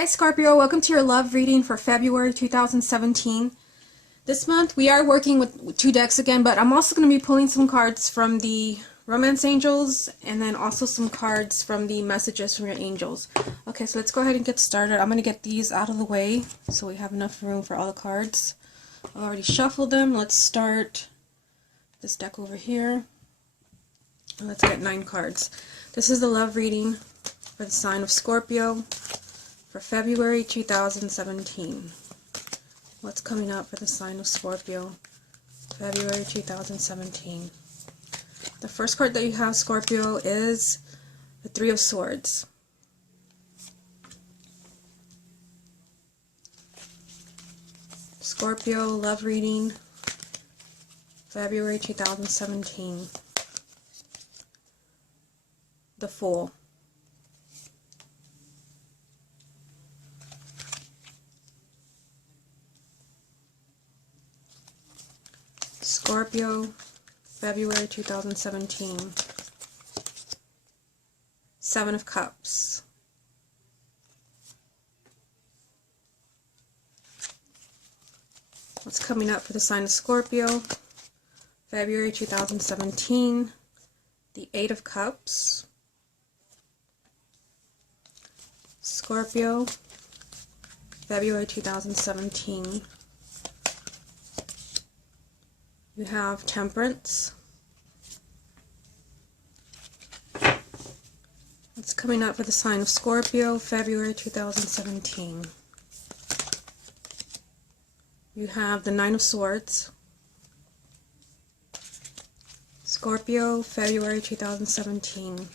Hi Scorpio, welcome to your love reading for February 2017. This month we are working with two decks again, but I'm also going to be pulling some cards from the Romance Angels and then also some cards from the Messages from Your Angels. Okay, so let's go ahead and get started. I'm going to get these out of the way so we have enough room for all the cards. I've already shuffled them. Let's start this deck over here. Let's get 9 cards. This is the love reading for the sign of Scorpio for February 2017. What's coming up for the sign of Scorpio, February 2017? The first card that you have, Scorpio, is the Three of Swords. Scorpio love reading, February 2017. The Fool. Scorpio, February 2017. Seven of Cups. What's coming up for the sign of Scorpio, February 2017? The Eight of Cups. Scorpio, February 2017. You have Temperance. What's coming up for the sign of Scorpio, February 2017? You have the Nine of Swords. Scorpio, February 2017.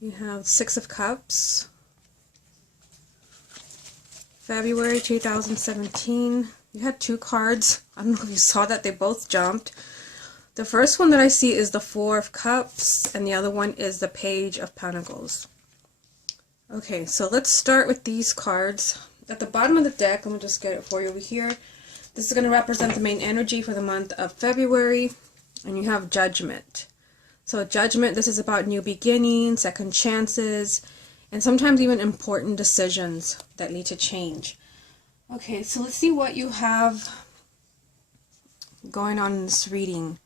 You have Six of Cups. February 2017. You had 2 cards. I don't know if you saw that, they both jumped. The first one that I see is the Four of Cups, and the other one is the Page of Pentacles. Okay, so let's start with these cards. At the bottom of the deck, let me just get it for you over here. This is going to represent the main energy for the month of February, and you have Judgment. So Judgment, this is about new beginnings, second chances, and sometimes even important decisions that lead to change. Okay, so let's see what you have going on in this reading.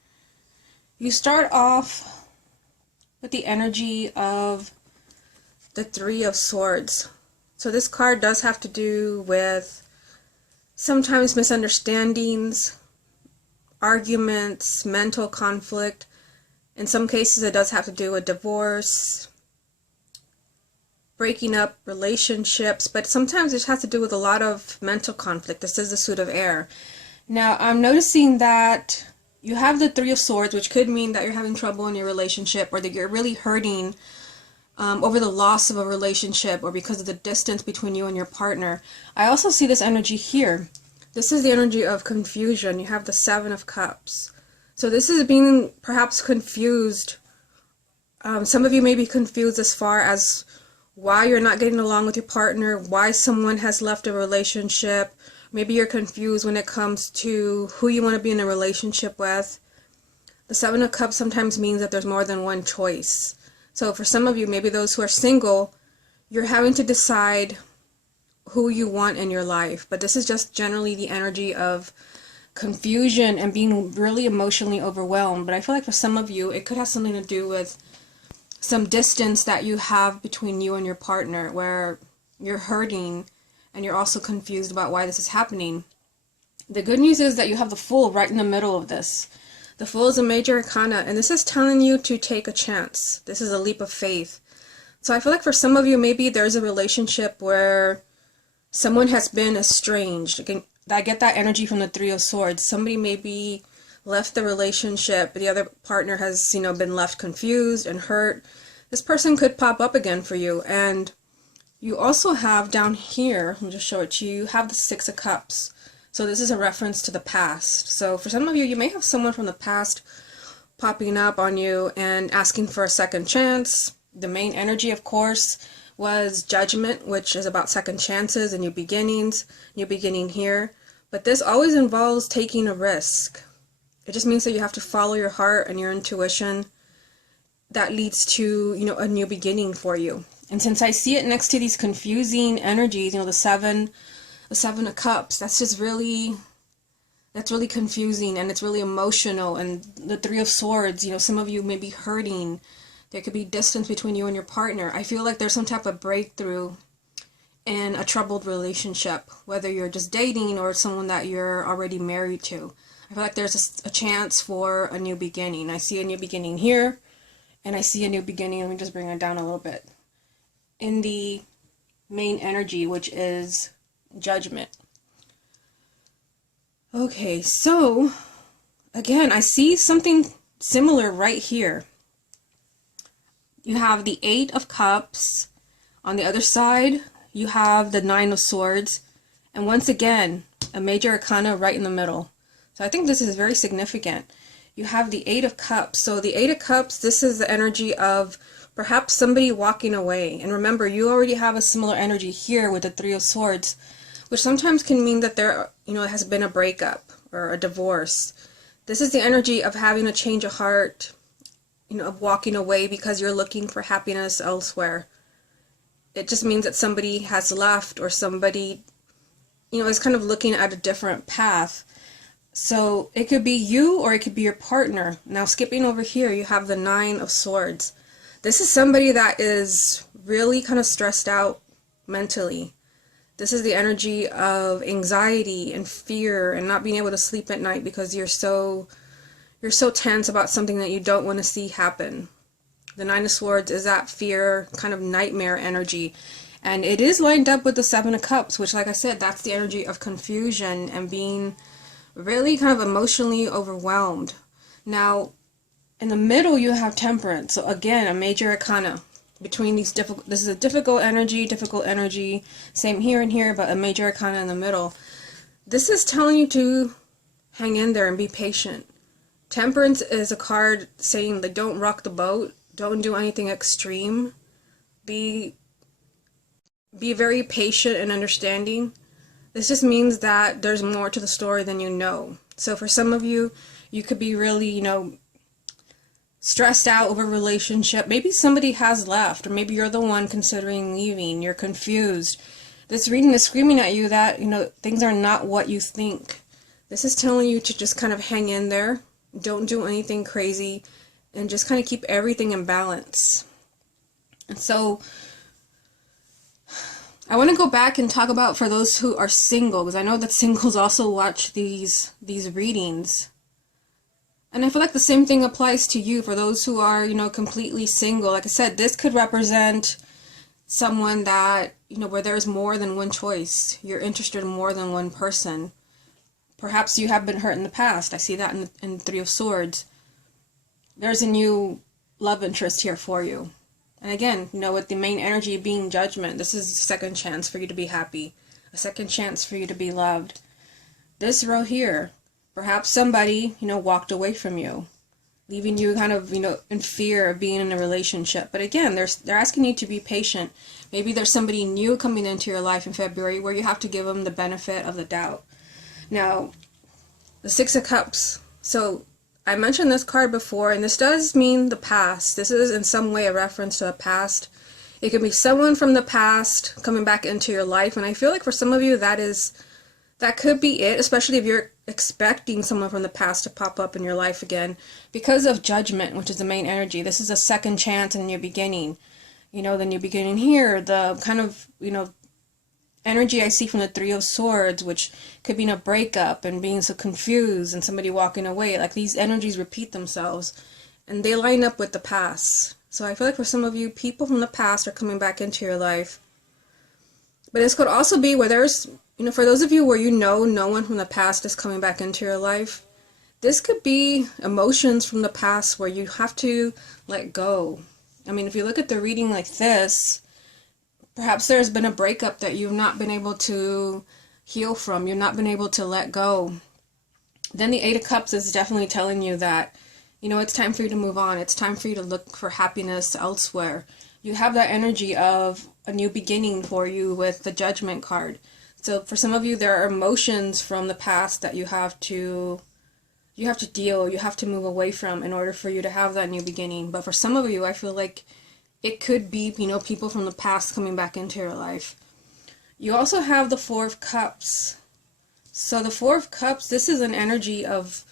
You start off with the energy of the Three of Swords. So this card does have to do with sometimes misunderstandings, arguments, mental conflict. In some cases it does have to do with divorce, breaking up relationships, but sometimes it has to do with a lot of mental conflict. This is the Suit of Air. Now, I'm noticing that you have the Three of Swords, which could mean that you're having trouble in your relationship, or that you're really hurting over the loss of a relationship, or because of the distance between you and your partner. I also see this energy here. This is the energy of confusion. You have the Seven of Cups. So this is being perhaps confused. Some of you may be confused as far as why you're not getting along with your partner, why someone has left a relationship. Maybe you're confused when it comes to who you want to be in a relationship with. The Seven of Cups sometimes means that there's more than one choice. So for some of you, maybe those who are single, you're having to decide who you want in your life. But this is just generally the energy of confusion and being really emotionally overwhelmed. But I feel like for some of you, it could have something to do with some distance that you have between you and your partner, where you're hurting and you're also confused about why this is happening. The good news is that you have the Fool right in the middle of this. The Fool is a major arcana, and this is telling you to take a chance. This is a leap of faith. So I feel like for some of you, maybe there's a relationship where someone has been estranged. Again, I get that energy from the Three of Swords. Somebody maybe left the relationship, the other partner has, been left confused and hurt. This person could pop up again for you. And you also have down here, let me just show it to you, you have the Six of Cups. So this is a reference to the past. So for some of you, you may have someone from the past popping up on you and asking for a second chance. The main energy, of course, was Judgment, which is about second chances and new beginnings, new beginning here. But this always involves taking a risk. It just means that you have to follow your heart and your intuition. That leads to, a new beginning for you. And since I see it next to these confusing energies, the seven of cups, that's really confusing, and it's really emotional. And the three of swords, some of you may be hurting. There could be distance between you and your partner. I feel like there's some type of breakthrough in a troubled relationship, whether you're just dating or someone that you're already married to. I feel like there's a chance for a new beginning. I see a new beginning here, and I see a new beginning. Let me just bring it down a little bit. In the main energy, which is judgment. Okay, so again, I see something similar right here. You have the Eight of Cups. On the other side, you have the Nine of Swords. And once again, a major arcana right in the middle. So I think this is very significant. You have the Eight of Cups. So the Eight of Cups, this is the energy of perhaps somebody walking away. And remember, you already have a similar energy here with the Three of Swords, which sometimes can mean that there, has been a breakup or a divorce. This is the energy of having a change of heart, of walking away because you're looking for happiness elsewhere. It just means that somebody has left, or somebody, is kind of looking at a different path. So it could be you, or it could be your partner. Now, skipping over here, you have the Nine of Swords. This is somebody that is really kind of stressed out mentally. This is the energy of anxiety and fear and not being able to sleep at night because you're so tense about something that you don't want to see happen. The Nine of Swords is that fear, kind of nightmare energy. And it is lined up with the Seven of Cups, which, like I said, that's the energy of confusion and being really kind of emotionally overwhelmed. Now, in the middle, you have Temperance. So again, a major arcana. Between these this is a difficult energy, same here and here, but a major arcana in the middle. This is telling you to hang in there and be patient. Temperance is a card saying, like, don't rock the boat, don't do anything extreme, be very patient and understanding. This just means that there's more to the story than you know. So for some of you, you could be really, stressed out over a relationship. Maybe somebody has left, or maybe you're the one considering leaving. You're confused. This reading is screaming at you that, things are not what you think. This is telling you to just kind of hang in there. Don't do anything crazy, and just kind of keep everything in balance. And so I want to go back and talk about for those who are single, because I know that singles also watch these readings. And I feel like the same thing applies to you for those who are, completely single. Like I said, this could represent someone that, where there's more than one choice. You're interested in more than one person. Perhaps you have been hurt in the past. I see that in Three of Swords. There's a new love interest here for you. And again, with the main energy being judgment, this is a second chance for you to be happy. A second chance for you to be loved. This row here, perhaps somebody, walked away from you, leaving you kind of, in fear of being in a relationship. But again, they're asking you to be patient. Maybe there's somebody new coming into your life in February where you have to give them the benefit of the doubt. Now, the Six of Cups. So I mentioned this card before, and this does mean the past. This is in some way a reference to the past. It could be someone from the past coming back into your life. And I feel like for some of you, that could be it, especially if you're expecting someone from the past to pop up in your life again. Because of judgment, which is the main energy, this is a second chance and a new beginning. The new beginning here, the kind of, energy I see from the Three of Swords, which could be in a breakup and being so confused and somebody walking away. Like, these energies repeat themselves and they line up with the past. So I feel like for some of you, people from the past are coming back into your life. But this could also be where there's, for those of you where no one from the past is coming back into your life, this could be emotions from the past where you have to let go. I mean, if you look at the reading like this, perhaps there's been a breakup that you've not been able to heal from. You've not been able to let go. Then the Eight of Cups is definitely telling you that, it's time for you to move on. It's time for you to look for happiness elsewhere. You have that energy of a new beginning for you with the Judgment card. So for some of you, there are emotions from the past that you have to deal, you have to move away from in order for you to have that new beginning. But for some of you, I feel like It could be, people from the past coming back into your life. You also have the Four of Cups. So the Four of Cups, this is an energy of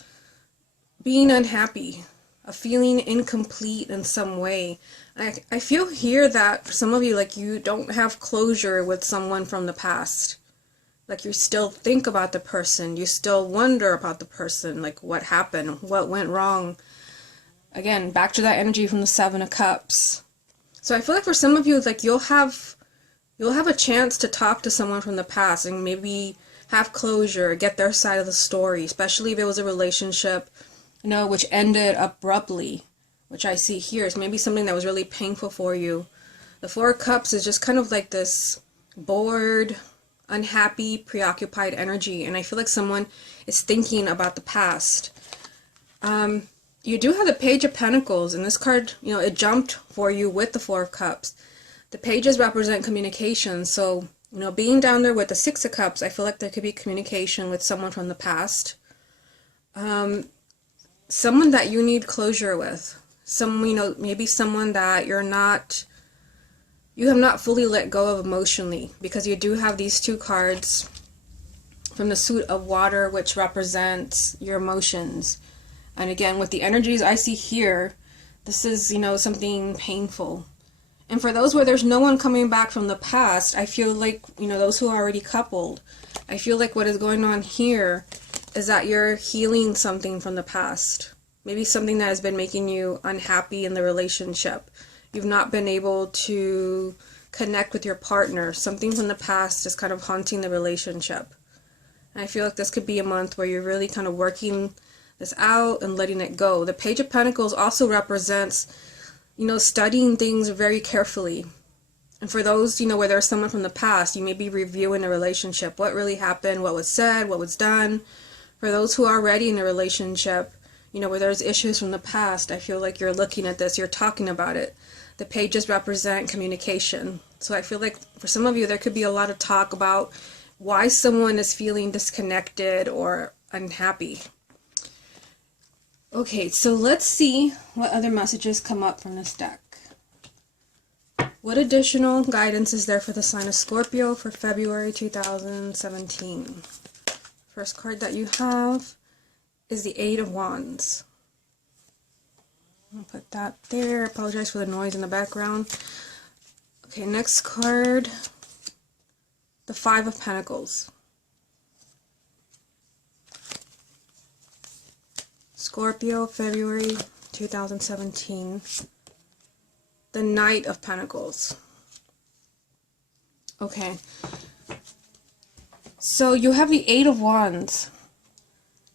being unhappy, of feeling incomplete in some way. I feel here that for some of you, like you don't have closure with someone from the past. Like you still think about the person, you still wonder about the person, like what happened, what went wrong. Again, back to that energy from the Seven of Cups. So I feel like for some of you, like you'll have a chance to talk to someone from the past and maybe have closure, get their side of the story, especially if it was a relationship, which ended abruptly, which I see here is maybe something that was really painful for you. The Four of Cups is just kind of like this bored, unhappy, preoccupied energy, and I feel like someone is thinking about the past. You do have the Page of Pentacles, and this card, it jumped for you with the Four of Cups. The pages represent communication, so, being down there with the Six of Cups, I feel like there could be communication with someone from the past. Someone that you need closure with. Maybe someone that you have not fully let go of emotionally, because you do have these two cards from the Suit of Water, which represents your emotions. And again, with the energies I see here, this is, something painful. And for those where there's no one coming back from the past, I feel like, those who are already coupled, I feel like what is going on here is that you're healing something from the past. Maybe something that has been making you unhappy in the relationship. You've not been able to connect with your partner. Something from the past is kind of haunting the relationship. And I feel like this could be a month where you're really kind of working this out and letting it go. The Page of Pentacles also represents, studying things very carefully. And for those, where there's someone from the past, you may be reviewing a relationship. What really happened, what was said, what was done. For those who are already in a relationship, where there's issues from the past, I feel like you're looking at this, you're talking about it. The pages represent communication. So I feel like for some of you, there could be a lot of talk about why someone is feeling disconnected or unhappy. Okay, so let's see what other messages come up from this deck. What additional guidance is there for the sign of Scorpio for February 2017? First card that you have is the Eight of Wands. I'll put that there. Apologize for the noise in the background. Okay, next card, the Five of Pentacles. Scorpio, February 2017. The Knight of Pentacles. Okay. So you have the Eight of Wands.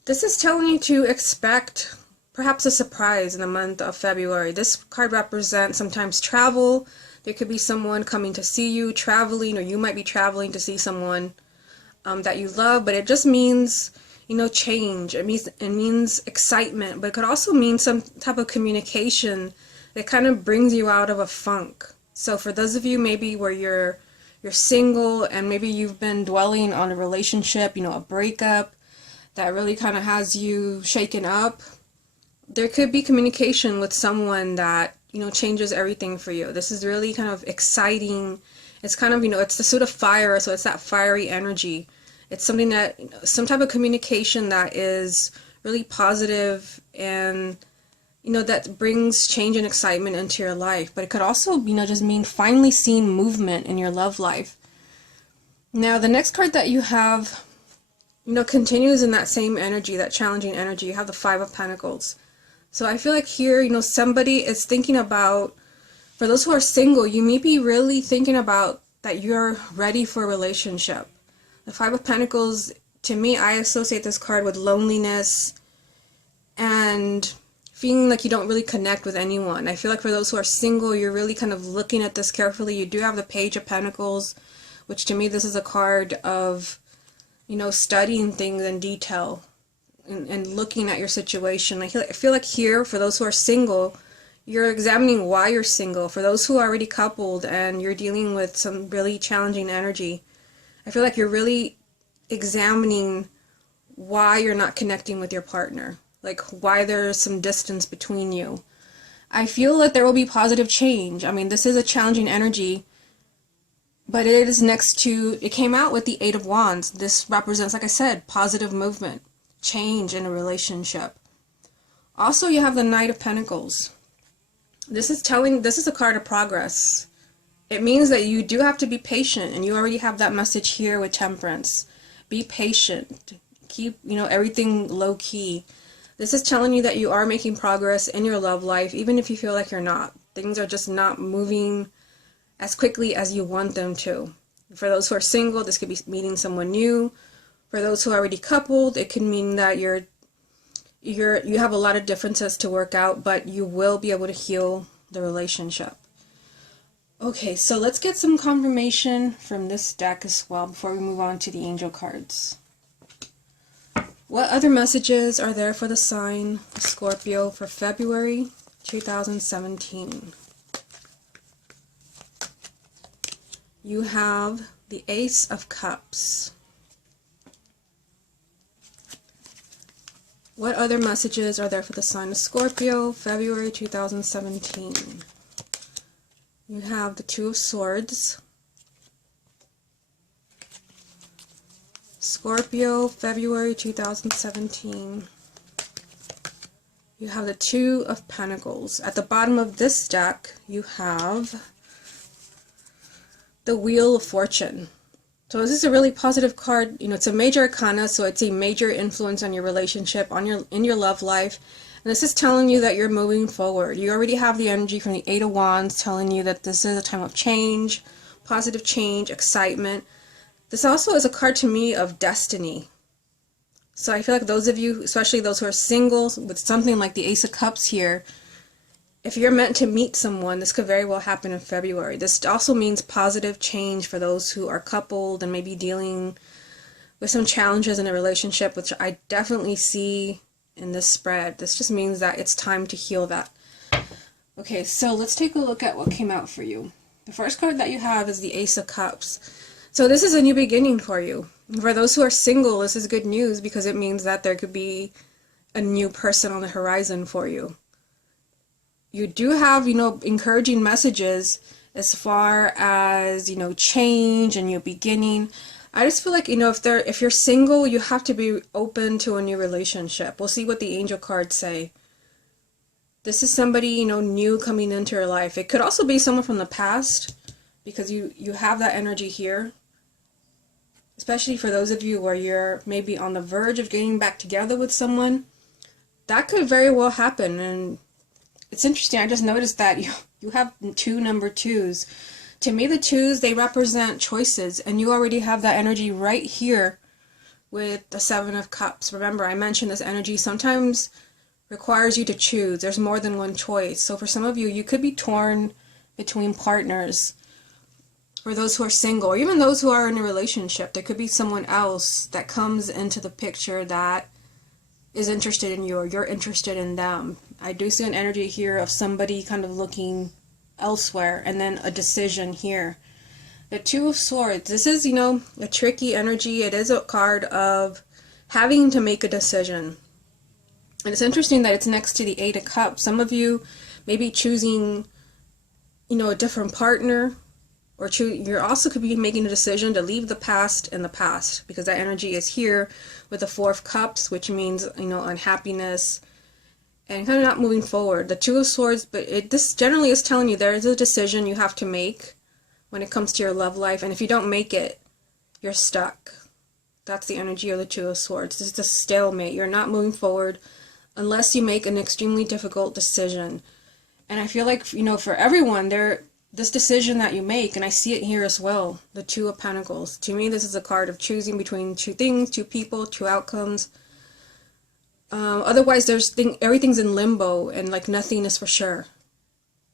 This is telling you to expect perhaps a surprise in the month of February. This card represents sometimes travel. There could be someone coming to see you, traveling, or you might be traveling to see someone that you love, but it just means, change. It means excitement, but it could also mean some type of communication that kind of brings you out of a funk. So for those of you maybe where you're single and maybe you've been dwelling on a relationship, a breakup that really kind of has you shaken up, there could be communication with someone that, changes everything for you. This is really kind of exciting. It's kind of, it's the Suit of Fire, so it's that fiery energy. It's something that, some type of communication that is really positive and, that brings change and excitement into your life. But it could also, just mean finally seeing movement in your love life. Now, the next card that you have, continues in that same energy, that challenging energy. You have the Five of Pentacles. So I feel like here, somebody is thinking about, for those who are single, you may be really thinking about that you're ready for a relationship. The Five of Pentacles, to me, I associate this card with loneliness and feeling like you don't really connect with anyone. I feel like for those who are single, you're really kind of looking at this carefully. You do have the Page of Pentacles, which to me, this is a card of, studying things in detail and looking at your situation. I feel like here, for those who are single, you're examining why you're single. For those who are already coupled and you're dealing with some really challenging energy, I feel like you're really examining why you're not connecting with your partner, like why there's some distance between you. I feel that there will be positive change. I mean, this is a challenging energy, but it is next to, it came out with the Eight of Wands. This represents, like I said, positive movement, change in a relationship. Also, you have the Knight of Pentacles. This is a card of progress. It means that you do have to be patient, and you already have that message here with Temperance. Be patient. Keep, everything low key. This is telling you that you are making progress in your love life, even if you feel like you're not. Things are just not moving as quickly as you want them to. For those who are single, this could be meeting someone new. For those who are already coupled, it can mean that you have a lot of differences to work out, but you will be able to heal the relationship. Okay, so let's get some confirmation from this deck as well before we move on to the angel cards. What other messages are there for the sign Scorpio for February 2017? You have the Ace of Cups. What other messages are there for the sign of Scorpio, February 2017? You have the Two of Swords. Scorpio, February 2017. You have the Two of Pentacles. At the bottom of this deck, you have the Wheel of Fortune. So this is a really positive card. It's a major arcana, so it's a major influence on your relationship, in your love life. And this is telling you that you're moving forward. You already have the energy from the Eight of Wands telling you that this is a time of change, positive change, excitement. This also is a card to me of destiny. So I feel like those of you, especially those who are single, with something like the Ace of Cups here, if you're meant to meet someone, this could very well happen in February. This also means positive change for those who are coupled and maybe dealing with some challenges in a relationship, which I definitely see in this spread. This just means that it's time to heal that. Okay, so let's take a look at what came out for you. The first card that you have is the Ace of Cups. So this is a new beginning for you. For those who are single, this is good news because it means that there could be a new person on the horizon for you. You do have, encouraging messages as far as, change and new beginning. I just feel like, if you're single, you have to be open to a new relationship. We'll see what the angel cards say. This is somebody, new coming into your life. It could also be someone from the past because you have that energy here. Especially for those of you where you're maybe on the verge of getting back together with someone. That could very well happen. And it's interesting, I just noticed that you have two number twos. To me, the twos, they represent choices, and you already have that energy right here with the Seven of Cups. Remember, I mentioned this energy sometimes requires you to choose. There's more than one choice. So for some of you, you could be torn between partners. For those who are single, or even those who are in a relationship, there could be someone else that comes into the picture that is interested in you, or you're interested in them. I do see an energy here of somebody kind of looking elsewhere, and then a decision here. The Two of Swords, this is, a tricky energy. It is a card of having to make a decision. And it's interesting that it's next to the Eight of Cups. Some of you may be choosing, a different partner, or you also could be making a decision to leave the past in the past, because that energy is here with the Four of Cups, which means, unhappiness and kind of not moving forward. The Two of Swords, but this generally is telling you there is a decision you have to make when it comes to your love life, and if you don't make it, you're stuck. That's the energy of the Two of Swords. This is a stalemate. You're not moving forward unless you make an extremely difficult decision. And I feel like, for everyone, this decision that you make, and I see it here as well, the Two of Pentacles. To me, this is a card of choosing between two things, two people, two outcomes. Otherwise, everything's in limbo, and like nothing is for sure.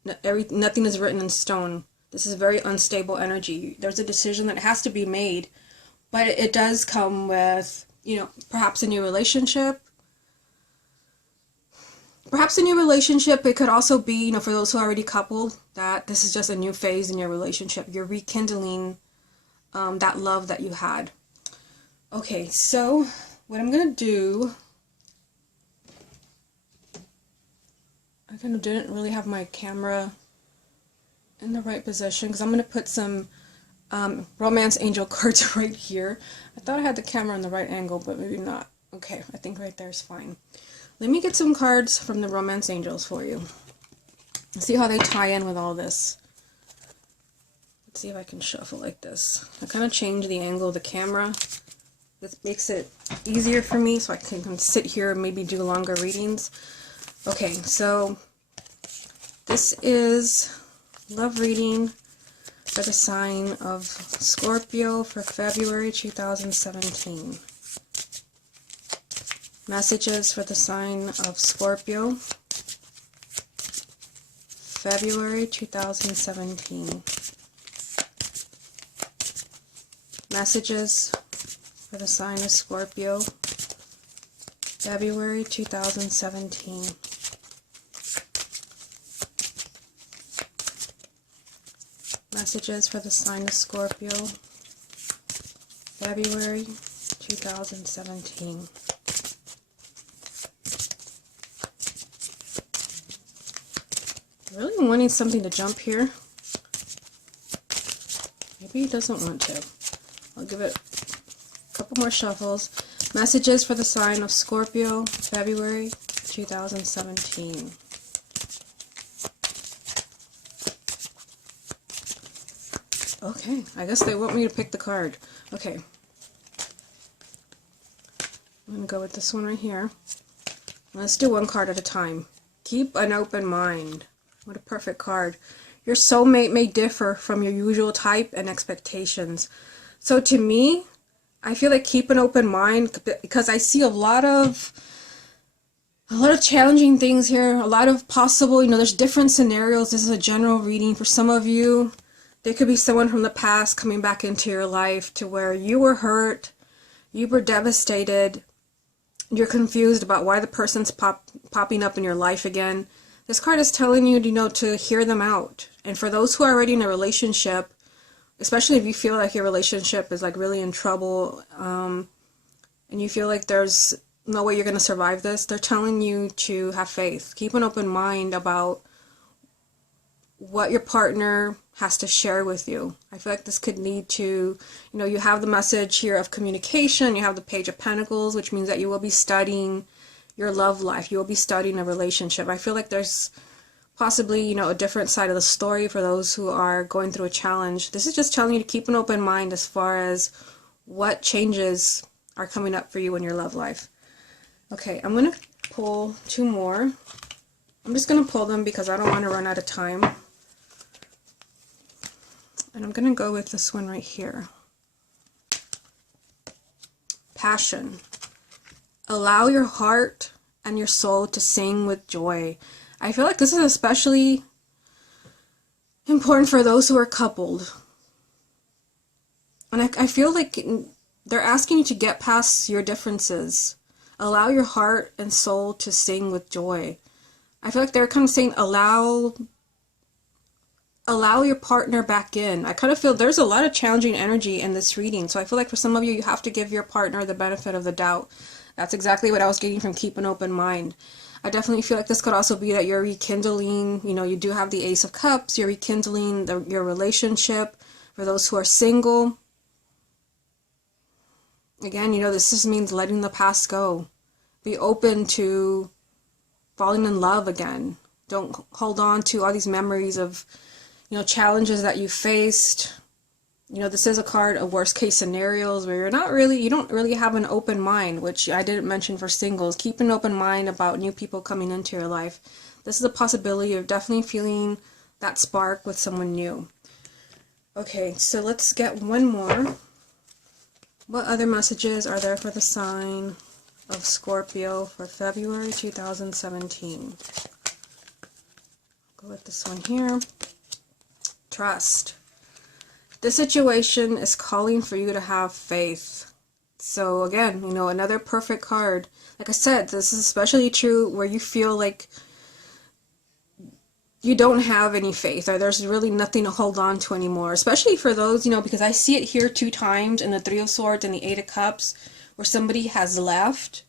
Nothing is written in stone. This is very unstable energy. There's a decision that has to be made, but it does come with, perhaps a new relationship. Perhaps a new relationship. It could also be, for those who are already coupled, that this is just a new phase in your relationship. You're rekindling that love that you had. Okay, so what I'm going to do, I kind of didn't really have my camera in the right position because I'm going to put some romance angel cards right here. I thought I had the camera in the right angle, but maybe not. Okay, I think right there is fine. Let me get some cards from the romance angels for you. See how they tie in with all this. Let's see if I can shuffle like this. I kind of change the angle of the camera. This makes it easier for me so I can sit here and maybe do longer readings. Okay, so this is love reading for the sign of Scorpio for February 2017. Messages for the sign of Scorpio, February 2017. Messages for the sign of Scorpio, February 2017. Messages for the sign of Scorpio, February 2017. Really wanting something to jump here. Maybe he doesn't want to. I'll give it a couple more shuffles. Messages for the sign of Scorpio, February 2017. Okay, I guess they want me to pick the card. Okay. I'm going to go with this one right here. Let's do one card at a time. Keep an open mind. What a perfect card. Your soulmate may differ from your usual type and expectations. So to me, I feel like keep an open mind because I see a lot of challenging things here, a lot of possible, there's different scenarios. This is a general reading for some of you. There could be someone from the past coming back into your life to where you were hurt, you were devastated, you're confused about why the person's popping up in your life again. This card is telling you, to hear them out. And for those who are already in a relationship, especially if you feel like your relationship is like really in trouble, and you feel like there's no way you're going to survive this, they're telling you to have faith. Keep an open mind about what your partner has to share with you. I feel like this could lead to, you have the message here of communication, you have the Page of Pentacles, which means that you will be studying your love life, you will be studying a relationship. I feel like there's possibly, a different side of the story for those who are going through a challenge. This is just telling you to keep an open mind as far as what changes are coming up for you in your love life. Okay, I'm going to pull two more. I'm just going to pull them because I don't want to run out of time. And I'm going to go with this one right here. Passion. Allow your heart and your soul to sing with joy. I feel like this is especially important for those who are coupled. And I feel like they're asking you to get past your differences. Allow your heart and soul to sing with joy. I feel like they're kind of saying allow your partner back in. I kind of feel there's a lot of challenging energy in this reading. So I feel like for some of you, you have to give your partner the benefit of the doubt. That's exactly what I was getting from keep an open mind. I definitely feel like this could also be that you're rekindling, you do have the Ace of Cups, you're rekindling your relationship. For those who are single, again, this just means letting the past go. Be open to falling in love again. Don't hold on to all these memories of, challenges that you faced. This is a card of worst case scenarios where you don't really have an open mind, which I didn't mention for singles. Keep an open mind about new people coming into your life. This is a possibility of definitely feeling that spark with someone new. Okay, so let's get one more. What other messages are there for the sign of Scorpio for February 2017? Go with this one here. Trust. This situation is calling for you to have faith. So again, another perfect card. Like I said, this is especially true where you feel like you don't have any faith or there's really nothing to hold on to anymore. Especially for those, because I see it here two times in the Three of Swords and the Eight of Cups where somebody has left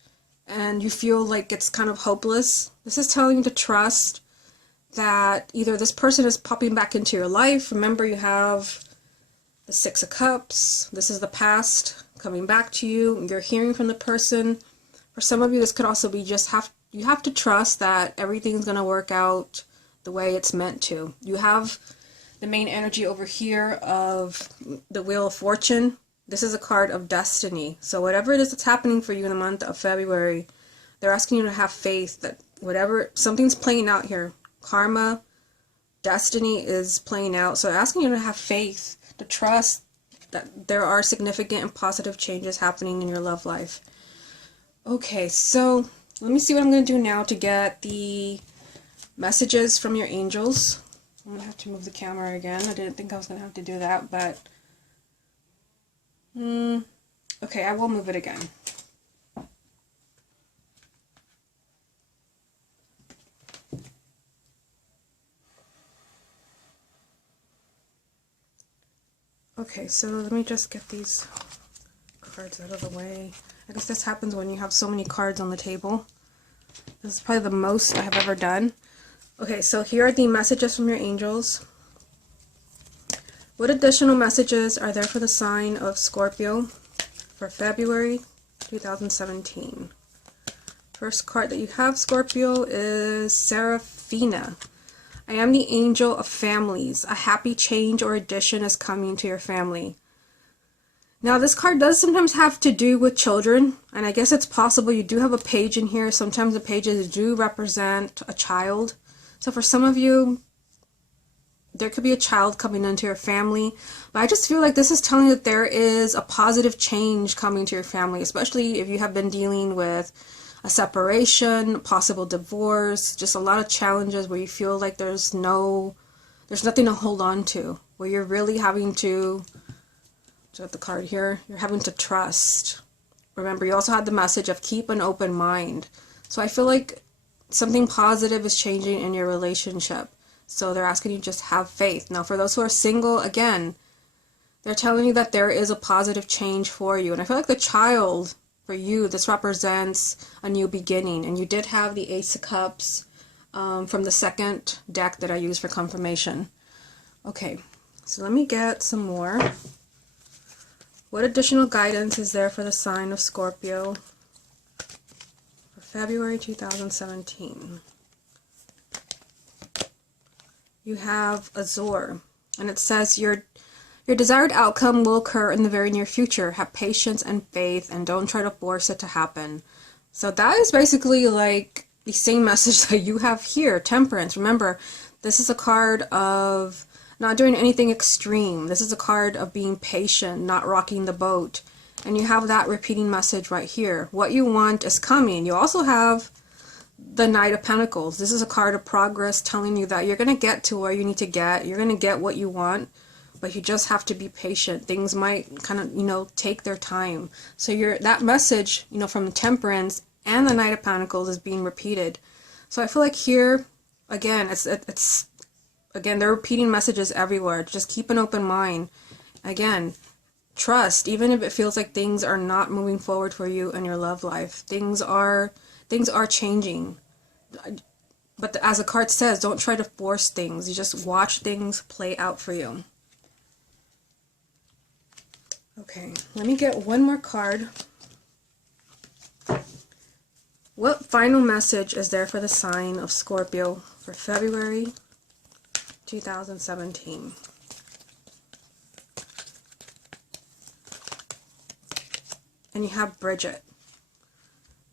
and you feel like it's kind of hopeless. This is telling you to trust. that either this person is popping back into your life. Remember, you have the Six of Cups. This is the past coming back to you. You're hearing from the person. For some of you, this could also be just you have to trust that everything's going to work out the way it's meant to. You have the main energy over here of the Wheel of Fortune. This is a card of destiny. So whatever it is that's happening for you in the month of February, they're asking you to have faith that whatever, something's playing out here. Karma, destiny is playing out. So they're asking you to have faith, to trust that there are significant and positive changes happening in your love life. Okay, so let me see what I'm going to do now to get the messages from your angels. I'm going to have to move the camera again. I didn't think I was going to have to do that, but okay, I will move it again. Okay, so let me just get these cards out of the way. I guess this happens when you have so many cards on the table. This is probably the most I have ever done. Okay, so here are the messages from your angels. What additional messages are there for the sign of Scorpio for February 2017? First card that you have, Scorpio, is Seraphina. I am the angel of families. A happy change or addition is coming to your family. Now, this card does sometimes have to do with children, and I guess it's possible you do have a page in here. Sometimes the pages do represent a child. So for some of you, there could be a child coming into your family, but I just feel like this is telling you that there is a positive change coming to your family, especially if you have been dealing with a separation, possible divorce, just a lot of challenges where you feel like there's nothing to hold on to, where you're really having to, the card here, you're having to trust. Remember, you also had the message of keep an open mind. So I feel like something positive is changing in your relationship. So they're asking you just have faith. Now, for those who are single, again, they're telling you that there is a positive change for you. And I feel like the child, for you, this represents a new beginning. And you did have the Ace of Cups from the second deck that I used for confirmation. Okay, so let me get some more. What additional guidance is there for the sign of Scorpio for February 2017? You have Azure, and it says your desired outcome will occur in the very near future. Have patience and faith, and don't try to force it to happen. So that is basically like the same message that you have here, Temperance. Remember, this is a card of not doing anything extreme. This is a card of being patient, not rocking the boat. And you have that repeating message right here. What you want is coming. You also have the Knight of Pentacles. This is a card of progress telling you that you're going to get to where you need to get. You're going to get what you want, but you just have to be patient. Things might kind of, take their time. So that message, from Temperance and the Knight of Pentacles is being repeated. So I feel like here, again, again, they're repeating messages everywhere. Just keep an open mind. Again, trust, even if it feels like things are not moving forward for you in your love life. Things are changing. But as the card says, don't try to force things. You just watch things play out for you. Okay, let me get one more card. What final message is there for the sign of Scorpio for February 2017? And you have Bridget.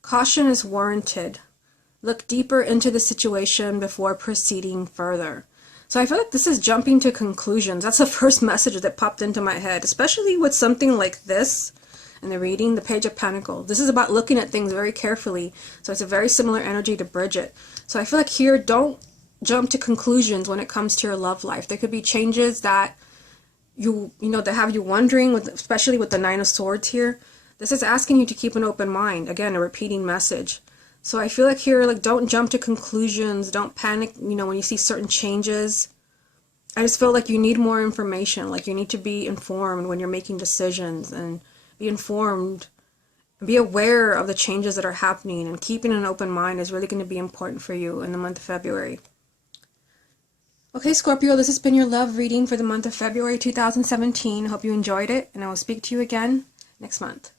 Caution is warranted. Look deeper into the situation before proceeding further. So I feel like this is jumping to conclusions. That's the first message that popped into my head, especially with something like this in the reading, the Page of Pentacles. This is about looking at things very carefully. So it's a very similar energy to Bridget. So I feel like here, don't jump to conclusions when it comes to your love life. There could be changes that that have you wondering, especially with the Nine of Swords here. This is asking you to keep an open mind. Again, a repeating message. So I feel like here, don't jump to conclusions. Don't panic, when you see certain changes. I just feel like you need more information. Like, you need to be informed when you're making decisions, and be informed and be aware of the changes that are happening, and keeping an open mind is really going to be important for you in the month of February. Okay, Scorpio, this has been your love reading for the month of February 2017. I hope you enjoyed it, and I will speak to you again next month.